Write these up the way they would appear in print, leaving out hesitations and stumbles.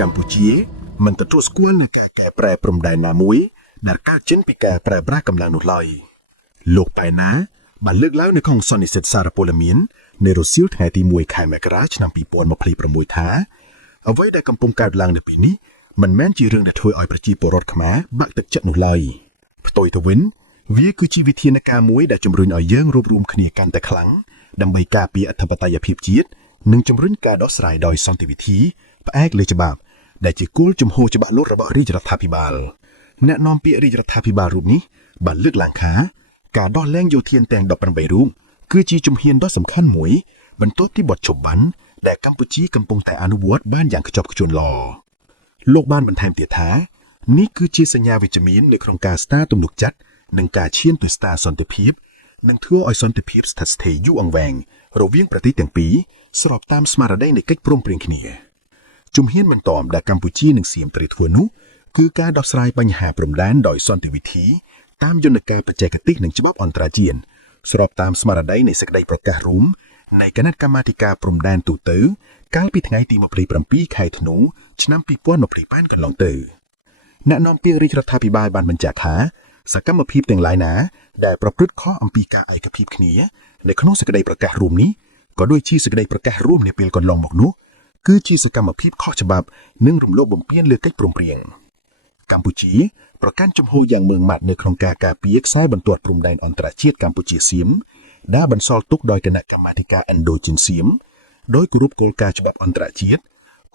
កម្ពុជាមិនទទួលស្គាល់នូវការកែប្រែព្រំដែនណាមួយដែលកើតចេញពីការប្រើប្រាស់កម្លាំងនោះឡើយលោកប៉ែណាបានលើកឡើងនៅក្នុងសន្និសីទសារព័ត៌មាននៅរសៀលថ្ងៃទី1ខែមករាឆ្នាំ2026ថាអ្វីដែលកំពុងកើតឡើងនៅពេលនេះមិនមែនជារឿងដែលធ្វើឲ្យប្រជាពលរដ្ឋខ្មែរបាក់ទឹកចិត្តនោះឡើយផ្ទុយទៅវិញវាគឺជាវិធានការមួយដែលជំរុញឲ្យយើងរួបរวมគ្នាកាន់តែខ្លាំងដើម្បីការពារអធិបតេយ្យភាពជាតិនិងជំរុញការដោះស្រាយដោយសន្តិវិធីផ្អែកលើច្បាប់ដែលជាគោលជំហរច្បាស់លាស់របស់រាជរដ្ឋាភិបាលអ្នកនាំពាក្យរាជរដ្ឋាភិបាលរូបនេះបានលើកឡើងថាការដោះលែងយោធានទាំង18រូបគឺជាជំហានដ៏សំខាន់មួយបន្ទាប់ពីបទជប់បានដែលកម្ពុជាកំពុងតែអនុវត្តបានយ៉ាងខ្ជាប់ខ្ជួនល្អលោកបានបន្ថែមទៀតថានេះគឺជាសញ្ញាវិជ្ជមាននៅក្នុងការស្ដារទំនុកចិត្តនិងការឈានទៅស្ដារសន្តិភាពនិងធ្វើឲ្យសន្តិភាពស្ថិតស្ថេរយូរអង្វែងរវាងប្រទេសទាំងពីរស្របតាមស្មារតីនៃកិច្ចព្រមព្រៀងគ្នាជំហានបន្ទាប់ដែលកម្ពុជានិងសៀមត្រូវធ្វើនោះគឺការដោះស្រាយបញ្ហាព្រំដែនដោយសន្តិវិធីតាមយន្តការបច្ចេកទេសនិងច្បាប់អន្តរជាតិស្របតាមស្មារតីនៃសេចក្តីប្រកាសរួមនៃគណៈកម្មាធិការព្រំដែនទូទៅកាលពីថ្ងៃទី27ខែធ្នូឆ្នាំ2028កន្លងទៅអ្នកនាំពាក្យរាជរដ្ឋាភិបាលបានបញ្ជាក់ថាសកម្មភាពទាំងឡាយណាដែលប្រព្រឹត្តខុសអំពីការឯកភាពគ្នានៅក្នុងសេចក្តីប្រកាសរួមនេះក៏ដូចជាសេចក្តីប្រកាសរួមនាពេលកន្លងមកនោះគឺជាសកម្មភាពខុសច្បាប់និងរំលោភបំពានលើកិច្ចព្រមព្រៀងកម្ពុជាប្រកាន់ជំហរយ៉ាងម៉ឺងម៉ាត់នៅក្នុងការការពារខ្សែបន្ទាត់ព្រំដែនអន្តរជាតិកម្ពុជាសៀមដែលបន្សល់ទុកដោយគណៈកម្មាធិការឥណ្ឌូចិនសៀមដោយគោរពគោលការណ៍ច្បាប់អន្តរជាតិ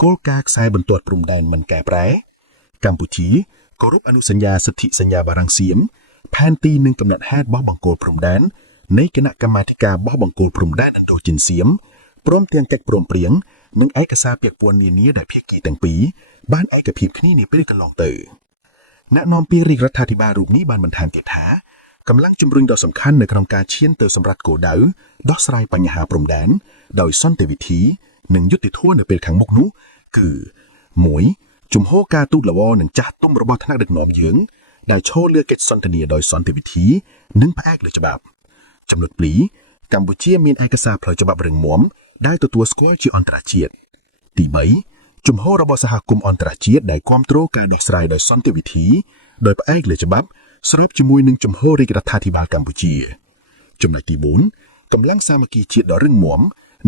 គោលការណ៍ខ្សែបន្ទាត់ព្រំដែនមិនកែប្រែកម្ពុជាគោរពអនុសញ្ញាសិទ្ធិសញ្ញាបារាំងសៀមផែនទីនិងកំណត់ហេតុបោះបង្គោលព្រំដែននៃគណៈកម្មាធិការបោះបង្គោលព្រំដែនឥណ្ឌូចិនសៀមព្រមទាំងកិច្ចព្រមព្រៀងនិងឯកសារពាក្យពន្ធនានាដែលភាគីទាំងពីរបានឯកភាពគ្នានាពេលកន្លងទៅអ្នកនាំពាក្យរាជរដ្ឋាភិបាលរូបនេះបានបន្ថែមទៀតថាកម្លាំងជំរុញដ៏សំខាន់នៅក្នុងការឈានទៅសម្រាប់គោលដៅដោះស្រាយបញ្ហាព្រំដែនដោយសន្តិវិធីនិងយុត្តិធម៌នៅពេលខាងមុខនោះគឺ1ជំហរការទូតល្អនិងចាស់ទុំរបស់ថ្នាក់ដឹកនាំយើងដែលឈរលើកិច្ចសន្ទនាដោយសន្តិវិធីនិងផ្អែកលើច្បាប់ចំណុច2កម្ពុជាមានឯកសារផ្លូវច្បាប់រឹងមាំដែលទទួលស្គាល់ជាអន្តរជាតិទី3ជំហររបស់សហគមន៍អន្តរជាតិដែលគាំទ្រការដោះស្រាយដោយសន្តិវិធីដោយផ្អែកលើច្បាប់ស្របជាមួយនឹងជំហររាជរដ្ឋាភិបាលកម្ពុជាចំណុចទី4កម្លាំងសាមគ្គីជាតិដ៏រឹងមាំ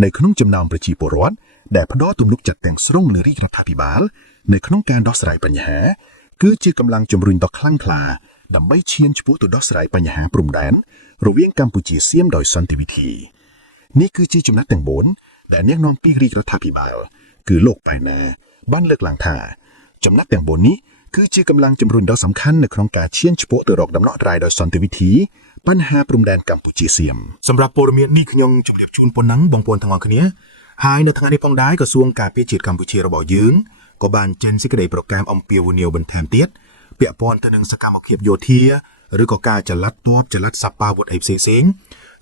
នៅក្នុងចំណោមប្រជាពលរដ្ឋដែលផ្ដល់ទំនុកចិត្តទាំងស្រុងលើរាជរដ្ឋាភិបាលនៅក្នុងការដោះស្រាយបញ្ហាគឺជាកម្លាំងជំរុញដ៏ខ្លាំងក្លាដើម្បីឈានឆ្ពោះទៅដោះស្រាយបញ្ហាព្រំដែនរវាងកម្ពុជាសៀមដោយសន្តិវិធីនេះគឺជាចំណុចទាំង4ដែលអ្នកនាំពាក្យរាជរដ្ឋាភិបាលគឺលោកប៉ែណាបានលើកឡើងថាចំណុចទាំង4នេះគឺជាកម្លាំងជំរុញដ៏សំខាន់នៅក្នុងការឈានឆ្ពោះទៅរកដំណោះស្រាយដោយសន្តិវិធីបញ្ហាព្រំដែនកម្ពុជាសៀមសម្រាប់ព័ត៌មាននេះខ្ញុំជម្រាបជូនប៉ុណ្ណឹងបងប្អូនទាំងអស់គ្នាហើយនៅថ្ងៃនេះផងដែរក្រសួងការពារជាតិកម្ពុជារបស់យើងក៏បានចេញសេចក្តីប្រកាសអំពាវនាវបន្ថែមទៀតពាក់ព័ន្ធទៅនឹងសកម្មភាពយោធាឬក៏ការចល័តទ័ពចល័តសប្បាវុធអីផ្សេងៗ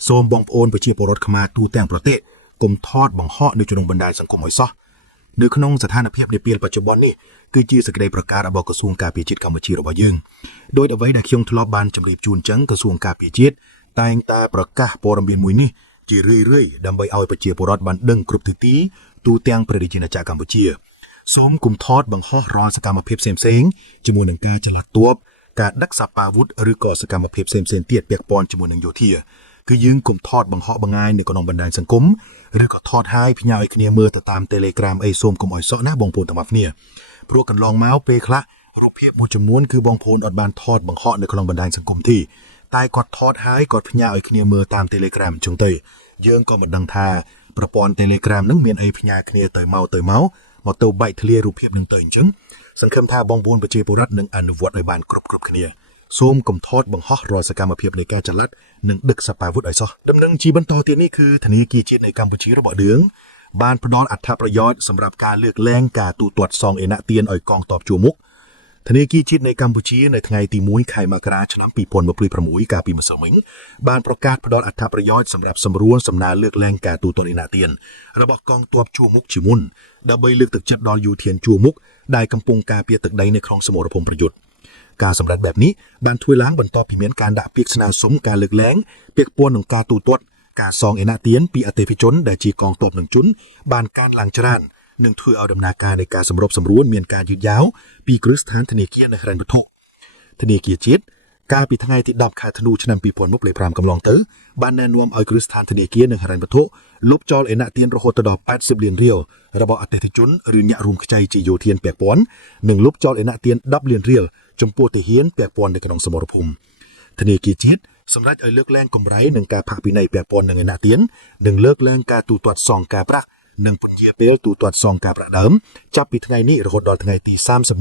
សូមបងប្អូនប្រជាពលរដ្ឋខ្មែរទូទាំងប្រទេសកុំថតបង្ហោះនៅក្នុងបណ្ដាញសង្គមឲ្យសោះនៅក្នុងស្ថានភាពនាពេលបច្ចុប្បន្ននេះគឺជាសេចក្តីប្រកាសរបស់ក្រសួងការពារជាតិកម្ពុជារបស់យើងដោយអ្វីដែលខ្ញុំធ្លាប់បានជម្រាបជូនចឹងក្រសួងការពារជាតិតែងតែប្រកាសព័ត៌មានមួយនេះជារឿយៗដើម្បីឲ្យប្រជាពលរដ្ឋបានដឹងគ្រប់ទិសទីទូទាំងព្រះរាជាណាចក្រកម្ពុជាសូមកុំថតបង្ហោះរាល់សកម្មភាពផ្សេងៗជាមួយនឹងការចល័តទ័ពការដឹកសប្បាវុធឬក៏សកម្មភាពផ្សេងៗទៀតពាក់ព័ន្ធជាមួយនឹងយោធាគឺយើងកុំថតបង្ហោះបង្ហាញនៅក្នុងបណ្ដាញសង្គមឬក៏ថតហើយផ្ញើឲ្យគ្នាមើលទៅតាម Telegram អីសូមកុំឲ្យសក់ណាបងប្អូនទាំងអស់គ្នាព្រោះកន្លងមកពេលខ្លះរូបភាពមួយចំនួនគឺបងប្អូនអត់បានថតបង្ហោះនៅក្នុងបណ្ដាញសង្គមទេតែគាត់ថតហើយគាត់ផ្ញើឲ្យគ្នាមើលតាម Telegram អញ្ចឹងទៅយើងក៏មិនដឹងថាប្រព័ន្ធ Telegram ហ្នឹងមានអីផ្ញើគ្នាទៅមកទៅបែកធ្លាយរូបភាពនឹងទៅអញ្ចឹងសង្ឃឹមថាបងប្អូនប្រជាពលរដ្ឋនឹងអនុវត្តឲ្យបានគ្រប់គ្នាសូមកុំថតបង្ហោះរាល់សកម្មភាពនៃការចល័តនិងដឹកសប្បាវុធឲ្យសោះដំណឹងជាបន្តទៀតនេះគឺធនាគារជាតិនៃកម្ពុជារបស់យើងបានផ្ដល់អត្ថប្រយោជន៍សម្រាប់ការលើកលែងការទូទាត់សងអេណាទៀនឲ្យកងទ័ពជួរមុខធនាគារជាតិនៃកម្ពុជានៅថ្ងៃទី1ខែមករាឆ្នាំ2026កាលពីម្សិលមិញបានប្រកាសផ្ដល់អត្ថប្រយោជន៍សម្រាប់សម្រួលសំណើលើកលែងការទូទាត់អេណាទៀនរបស់កងទ័ពជួរមុខជាមុនដើម្បីលើកទឹកចិត្តដល់យោធានជួរមុខដែលកំពុងការពារទឹកដីនៅក្នុងសមរភូមិប្រយុទ្ធការសម្រេចបែបនេះបានធ្វើឡើងបន្ទាប់ពីមានការដាក់ពាក្យស្នើសុំការលើកលែងពាក្យពាន់នឹងការទូទាត់ការសងអេណាទៀនពីអតិថិជនដែលជាកងទ័ពនឹងជន់បានកើនឡើងច្រើន នឹងធ្វើឲ្យដំណើរការនៃការសម្របសម្រួលមានការយឺតយ៉ាវពីគ្រឹះស្ថានធនាគារនៅហិរញ្ញវត្ថុធនាគារជាតិកាលពីថ្ងៃទី10ខែធ្នូឆ្នាំ2025កន្លងទៅបានណែនាំឲ្យគ្រឹះស្ថានធនាគារនិងហិរញ្ញវត្ថុលុបចោលឯកទានរហូតដល់80លានរៀលរបស់អតិថិជនឬអ្នករួមខ្ចីជាយោធានពាក់ព័ន្ធនិងលុបចោលឯកទាន10លានរៀលចំពោះទាហានពាក់ព័ន្ធនៅក្នុងសមរភូមិធនាគារជាតិសម្រាប់ឲ្យលើកលែងកម្រៃនិងការផាកពិន័យពាក់ព័ន្ធនឹងឯកទាននិងលើកលែងការទូទាត់សងការប្រាក់និងពន្យាពេលទូទាត់សងការប្រាក់ដើមចាប់ពីថ្ងៃនេះរហូតដល់ថ្ងៃទី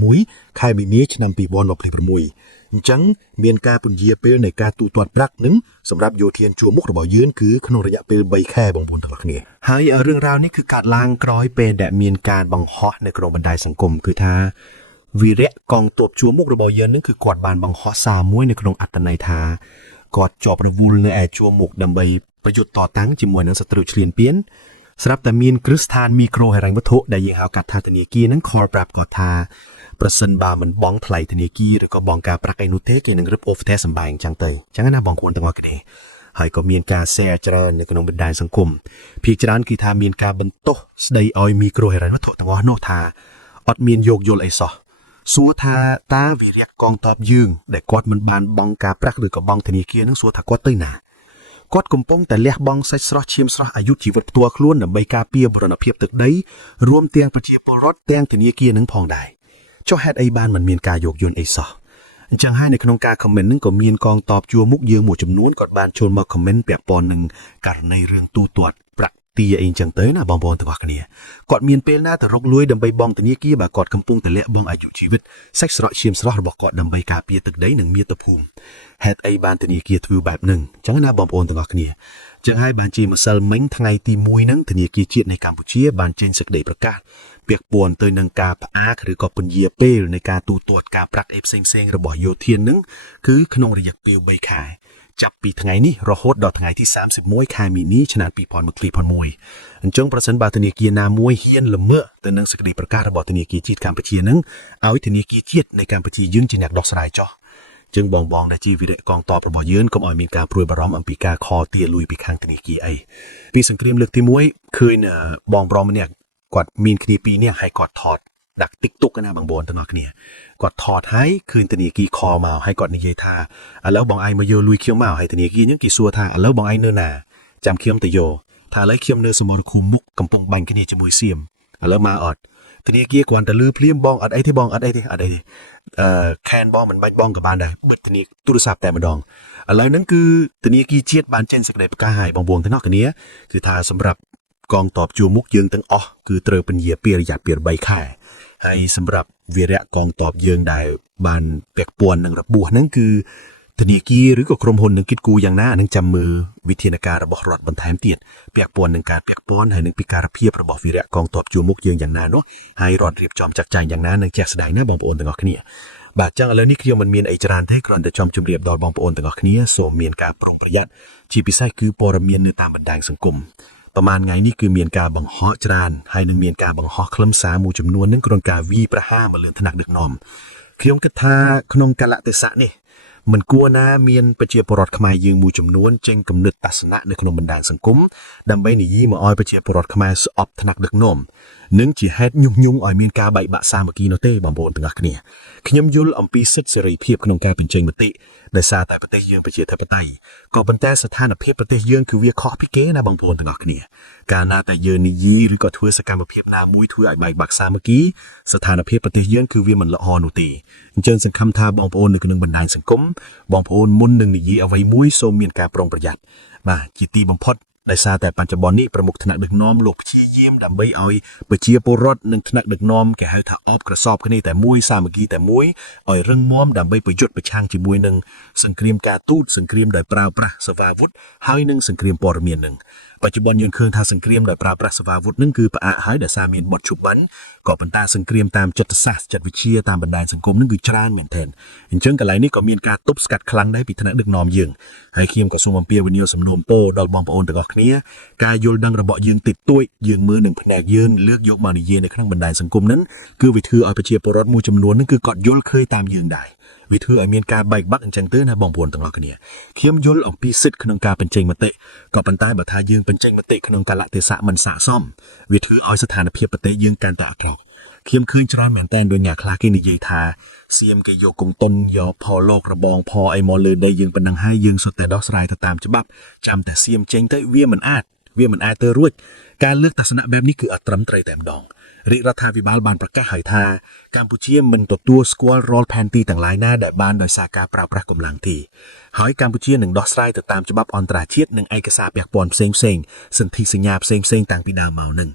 31ខែមីនាឆ្នាំ2026អញ្ចឹងមានការពន្យាពេលនៃការទូទាត់ប្រាក់នឹងសម្រាប់យោធានជួរមុខរបស់យើងគឺក្នុងរយៈពេល3ខែបងប្អូនទាំងអស់គ្នាហើយរឿងរ៉ាវនេះគឺកាត់ឡើងក្រោយពេលដែលមានការបង្ហោះនៅក្នុងបណ្ដាញសង្គមគឺថាវីរៈកងទ័ពជួរមុខរបស់យើងនឹងគឺគាត់បានបង្ហោះសារមួយនៅក្នុងអត្ថន័យថាគាត់ជាប់រវល់នៅឯជួរមុខដើម្បីប្រយុទ្ធតតាំងជាមួយនឹងសត្រូវឈ្លានពានស្រាប់តែមានគ្រឹះស្ថានមីក្រូហិរញ្ញវត្ថុដែលយើងហៅកាត់ថាធនាគារនឹងខលប្រាប់គាត់ថាប្រសិនបើមិនបង់ថ្លៃធនាគារឬក៏បង់ការប្រាក់ឯនោះទេគេនឹងរឹបអូសផ្ទះសម្បែងចឹងទៅចឹងណាបងប្អូនទាំងអស់គ្នាហើយក៏មានការ share ច្រើននៅក្នុងបណ្ដាញសង្គមភាគច្រើនគឺថាមានការបន្ទោសស្ដីឲ្យមីក្រូហិរញ្ញវត្ថុទាំងអស់នោះថាអត់មានយោគយល់អីសោះសួរថាតើវិរៈកងទ័ពយើងដែលគាត់មិនបានបង់ការប្រាក់ឬក៏បង់ធនាគារនឹងសួរថាគាត់ទៅណាគាត់កំពុងតែលះបង់សាច់ស្រស់ឈាមស្រស់អាយុជីវិតផ្ទាល់ខ្លួនដើម្បីការពារបរណភាពទឹកដីរួមទាំងប្រជាពលរដ្ឋទាំងធនាគារនឹងផងដែរចុះហេតុអីបានមិនមានការយោគយល់អីសោះអញ្ចឹងហើយនៅក្នុងការ comment ហ្នឹងក៏មានកងទ័ពជួរមុខយើងមួយចំនួនគាត់បានចូលមក comment ពាក់ព័ន្ធនឹងករណីរឿងទូទាត់ប្រាក់ទាអីអញ្ចឹងទៅណាបងប្អូនទាំងអស់គ្នាគាត់មានពេលណាទៅរកលួយដើម្បីបង់ធនាគារបើគាត់កំពុងតែលះបង់អាយុជីវិតសាច់ស្រស់ឈាមស្រស់របស់គាត់ដើម្បីការពារទឹកដីនិងមាតុភូមិហេតុអីបានធនាគារធ្វើបែបហ្នឹងអញ្ចឹងណាបងប្អូនទាំងអស់គ្នាអញ្ចឹងហើយបានជាម្សិលមិញថ្ងៃទី1ហ្នឹងធនាគារជាតិនៃកម្ពុជាបានចេញសេចក្តីប្រកាសពាក់ព័ន្ធទៅនឹងការផ្អាកឬក៏ពន្យាពេលនៃការទូទាត់ការប្រាក់ផ្សេងៗរបស់យោធានហ្នឹងគឺក្នុងរយៈពេល3ខែចាប់ពីថ្ងៃនេះរហូតដល់ថ្ងៃទី31ខែមីនាឆ្នាំ2026អញ្ចឹងប្រសិនបើធនាគារណាមួយហ៊ានល្មើសទៅនឹងសេចក្តីប្រកាសរបស់ធនាគារជាតិកម្ពុជាហ្នឹងឲ្យធនាគារជាតិនៃកម្ពុជាយើងជាអ្នកដោះស្រាយចោះจึงបងដែលជាវីរៈកងទ័ពរបស់យើងកុំឲ្យមានការព្រួយបារម្ភអំពីការខលទាលុយពីខាងធនាគារអីពីសង្គ្រាមលើកទី1ឃើញបងប្រុសម្នាក់គាត់មានគ្នាពីរនាក់ហើយគាត់ថតដាក់ TikTok ណាបងប្អូនទាំងអស់គ្នាគាត់ថតហើយឃើញធនាគារខលមកហើយគាត់និយាយថាឥឡូវបងឯងមកយកលុយខ្ញុំមកហើយធនាគារហ្នឹងគេសួរថាឥឡូវបងឯងនៅណាចាំខ្ញុំទៅយកថាឥឡូវខ្ញុំនៅសមរភូមិមុខកំពុងបាញ់គ្នាជាមួយសៀមឥឡូវមកអត់ធនាគារគ្រាន់តែលឺភ្លាមបងអត់អីទេបងអត់អីទេខែនបងមិនបាច់បងក៏បានដែរបិទធនាគារទូរស័ព្ទតែម្ដងឥឡូវហ្នឹងគឺធនាគារជាតិបានចេញសេចក្តីប្រកាសឲ្យបងប្អូនទាំងអស់គ្នាគឺថាសម្រាប់កងទ័ពជួរមុខយើងទាំងអស់គឺត្រូវពន្យាពេលរយៈពេល3ខែហើយសម្រាប់វីរៈកងទ័ពយើងដែលបានពាក់ព័ន្ធនឹងរបួសហ្នឹងគឺធនាគារឬក៏ក្រុមហ៊ុននឹងគិតគូរយ៉ាងណានឹងចាំមើលវិធានការរបស់រដ្ឋបន្ថែមទៀតពាក់ព័ន្ធនឹងការពាក់ព័ន្ធហើយនឹងពិការភាពរបស់វីរៈកងទ័ពជួរមុខយើងយ៉ាងណានោះហើយរដ្ឋរៀបចំចាត់ចែងយ៉ាងណានឹងជាក់ស្ដែងណាបងប្អូនទាំងអស់គ្នាបាទចឹងឥឡូវនេះខ្ញុំមិនមានអីច្រើនទេគ្រាន់តែចង់ជម្រាបដល់បងប្អូនទាំងអស់គ្នាសូមមានការប្រុងប្រយ័ត្នជាពិសេសគឺព័ត៌មាននៅតាមបណ្ដាញសង្គមប្រហែលថ្ងៃនេះគឺមានការបង្ហោះច្រើនហើយនឹងមានការបង្ហោះខ្លឹមសារមួយចំនួននឹងក្រុងការវាយប្រហារមកលើថ្នាក់ដឹកនាំខ្ញុំគិតថាក្នុងកលៈទេសៈនេះមិនគួរណាមានប្រជាពលរដ្ឋខ្មែរយើងមួយចំនួនចេញគំនិតទស្សនៈនៅក្នុងបណ្ដាញសង្គមដើម្បីនិយាយមកឲ្យប្រជាពលរដ្ឋខ្មែរស្អប់ថ្នាក់ដឹកនាំនិងជាហេតុញុះញង់ឲ្យមានការបែកបាក់សាមគ្គីនោះទេបងប្អូនទាំងអស់គ្នាខ្ញុំយល់អំពីសិទ្ធិសេរីភាពក្នុងការបញ្ចេញមតិដោយសារតែប្រទេសយើងប្រជាធិបតេយ្យក៏ប៉ុន្តែស្ថានភាពប្រទេសយើងគឺវាខុសពីគេណាបងប្អូនទាំងអស់គ្នាកាលណាតែយើងនិយាយឬក៏ធ្វើសកម្មភាពណាមួយធ្វើឲ្យបែកបាក់សាមគ្គីស្ថានភាពប្រទេសយើងគឺវាមិនល្អនោះទេអញ្ចឹងសង្ឃឹមថាបងប្អូននៅក្នុងបណ្ដាញសង្គមបងប្អូនមុននឹងនិយាយអ្វីមួយសូមមានការប្រុងប្រយ័ត្នបាទជាទីបំផុតដោយសារតែបច្ចុប្បន្ននេះប្រមុខថ្នាក់ដឹកនាំលោកព្យាយាមដើម្បីឲ្យប្រជាពលរដ្ឋនិងថ្នាក់ដឹកនាំគេហៅថាអបក្រសបគ្នាតែមួយសាមគ្គីតែមួយឲ្យរឹងមាំដើម្បីប្រយុទ្ធប្រឆាំងជាមួយនឹងសង្គ្រាមការទូតសង្គ្រាមដោយប្រើប្រាស់សេវាវុធហើយនឹងសង្គ្រាមព័ត៌មាននឹងបច្ចុប្បន្នយើងឃើញថាសង្គ្រាមដោយប្រើប្រាស់សេវាវុធនឹងគឺផ្អាកហើយដោយសារមានបទឈប់បាញ់ក៏ប៉ុន្តែសង្គ្រាមតាមចិត្តសាស្ត្រចិត្តវិទ្យាតាមបណ្ដាញសង្គមនឹងគឺច្រើនមែនទែនអញ្ចឹងកន្លែងនេះក៏មានការទប់ស្កាត់ខ្លាំងដែរពីថ្នាក់ដឹកនាំយើងហើយខ្ញុំក៏សូមអំពាវនាវសំណូមពរដល់បងប្អូនទាំងអស់គ្នាការយល់ដឹងរបស់យើងតិចតួចយើងមើលនឹងផ្នែកយើងលើកយកមកនិយាយនៅក្នុងបណ្ដាញសង្គមហ្នឹងគឺវាធ្វើឲ្យប្រជាពលរដ្ឋមួយចំនួនហ្នឹងគឺគាត់យល់ឃើញតាមយើងដែរវាធ្វើឲ្យមានការបែកបាក់អញ្ចឹងទៅណាបងប្អូនទាំងអស់គ្នាខ្ញុំយល់អំពីសិទ្ធិក្នុងការបញ្ចេញមតិក៏ប៉ុន្តែបើថាយើងប បញ្ចេញមតិក្នុងកាលៈទេសៈមិនស័ក្តិសមវាធ្វើឲ្យស្ថានភាពប្រទេសយើងកាន់តែអាក្រក់ខ្ញុំឃើញច្រើនមែនតើដោយអ្នកខ្លះគេនិយាយថាសៀមគេយកកងតុនយកផលលោករបងផលអីមកលើដីយើងប៉ុណ្ណឹងហើយយើងសុទ្ធតែដោះស្រាយទៅតាមច្បាប់ចាំតែសៀមចេញទៅវាមិនអាចទៅរួចការលើកទស្សនៈបែបនេះគឺអត់ត្រឹមត្រូវតែម្ដងរាជរដ្ឋាភិបាលបានប្រកាសឲ្យថាកម្ពុជាមិនទទួលស្គាល់រាល់ផែនទីទាំងឡាយណាដែលបានដោយសារការប្រើប្រាស់កម្លាំងទេហើយកម្ពុជានឹងដោះស្រាយទៅតាមច្បាប់អន្តរជាតិនិងឯកសារពាក់ព័ន្ធផ្សេងៗសន្ធិសញ្ញាផ្សេងៗតាំងពីដើមមកនឹង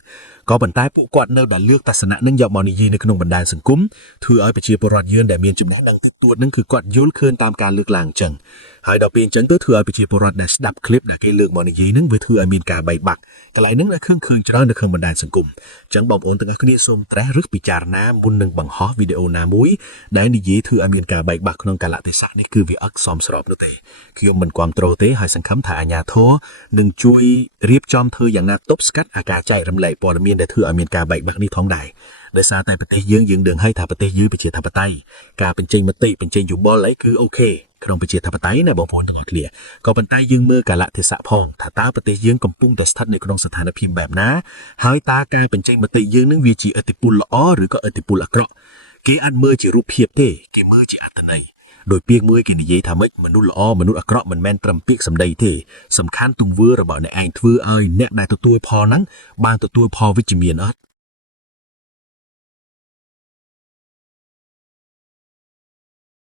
ក៏ប៉ុន្តែពួកគាត់នៅតែលើកទស្សនៈនឹងយកមកនិយាយនៅក្នុងបណ្ដាញសង្គមធ្វើឲ្យប្រជាពលរដ្ឋយើងដែលមានចំណេះដឹងតិចតួចនឹងគឺគាត់យល់ឃើញតាមការលើកឡើងអញ្ចឹងហើយដល់ពេលអញ្ចឹងទៅធ្វើឲ្យប្រជាពលរដ្ឋដែលស្ដាប់คลิปដែលគេលើកមកនិយាយនឹងវាធ្វើឲ្យមានការបែកបាក់កន្លែងហ្នឹងដែលឃើញច្រើននៅក្នុងបណ្ដាញសង្គមអញ្ចឹងបងប្អូនទាំងអស់គ្នាសូមត្រេះឬពិចារណាមុននឹងបង្ហោះវីដេអូណាមួយដែលនិយាយធ្វើឲ្យមានការបែកបាក់ក្នុងកាលៈទេសៈនេះគឺវាអត់សមស្របនោះទេខ្ញុំមិនគាំទ្រទេហើយសង្ឃឹមថាអាជ្ញាធរនឹងជួយរៀបចំធ្វើយ៉ាងណាទប់ស្កាត់អាការចែករំលែកព័ត៌មានដែលធ្វើឲ្យមានការបែកបាក់នេះផងដែរដោយសារតែប្រទេសយើងដឹងហើយថាប្រទេសយើងប្រជាធិបតេយ្យការបញ្ចេញមតិបញ្ចេញយោបល់អីគឺអូខេក្នុងប្រជាធិបតេយ្យណាបងប្អូនទាំងអស់គ្នាក៏ប៉ុន្តែយើងមើលកាលៈទេសៈផងថាតើប្រទេសយើងកំពុងតែស្ថិតនៅក្នុងស្ថានភាពបែបណាហើយតើការបញ្ចេញមតិយើងនឹងវាជាឥទ្ធិពលល្អឬក៏ឥទ្ធិពលអាក្រក់គេអាចមើលជារូបភាពទេគេមើលជាអត្ថន័យដោយពាក្យមួយគេនិយាយថាម៉េចមនុស្សល្អមនុស្សអាក្រក់មិនមែនត្រឹមពាក្យសម្ដីទេសំខាន់ទង្វើរបស់អ្នកឯងធ្វើឲ្យអ្នកដែលទទួលផលហ្នឹងបានទទួលផលវិជ្ជមានអត់